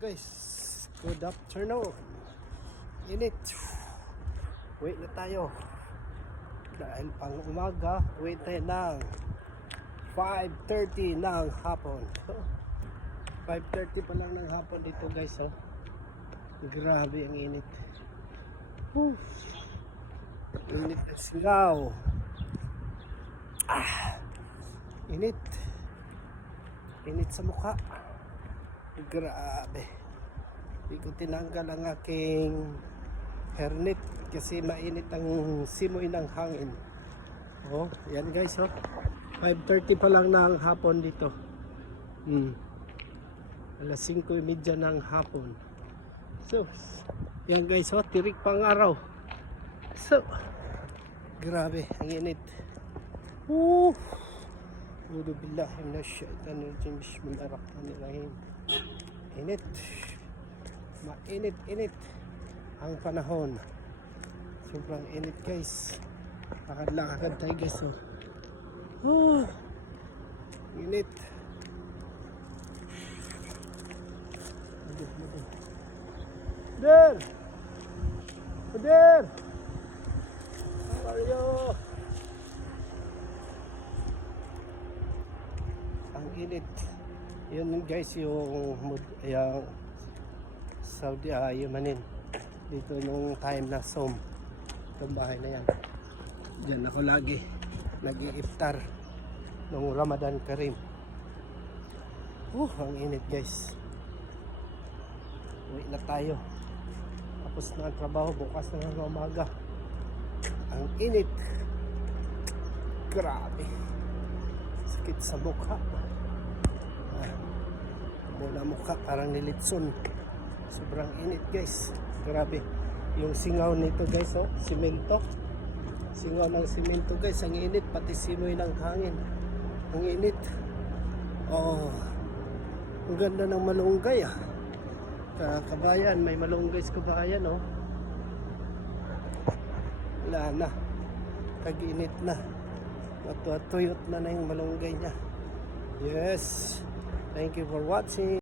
Guys, good afternoon. Init. Wait na tayo. Dahil pang umaga, wait tayo ng 5:30 ng hapon. So, 5:30 pa lang ng hapon dito guys. Oh. Grabe ang init. Whew. Init ang singaw. Init. Init sa mukha. Grabe. Hindi ko tinanggal ang aking hairnet kasi mainit ang simoy ng hangin. Oh, yan guys, oh. 5:30 pa lang ng hapon dito. Alas 5:30 ng hapon. So, yan guys, oh, tirik pang araw. So, grabe, ang init. A'udhu billahi minasyaitanir rajim. Bismillahirrahmanirrahim. Init. Mainit ang panahon. Sobrang init guys. Lakad-lakad tayo guys. Oh. Init. Der! Der! How are you? Ang init. Yun guys yung Saudi Yamanin dito nung time na Som. Itong bahay na yan, dyan ako lagi nag-iiftar nung Ramadan Karim. Ang init guys. Uwi na tayo, tapos na ang trabaho bukas na ng umaga. Ang init, grabe, sakit sa mukha. Mula mukha parang nilitson. Sobrang init guys. Grabe. Yung singaw nito guys, oh, simento. Singaw ng simento guys. Ang init, pati simoy ng hangin. Ang init. Oh. Ang ganda ng malunggay ah. Kabayan, may malunggay sa kabayan, oh. Wala na. Tag-init na. Matutuyot na yung malunggay niya. Yes. Thank you for watching.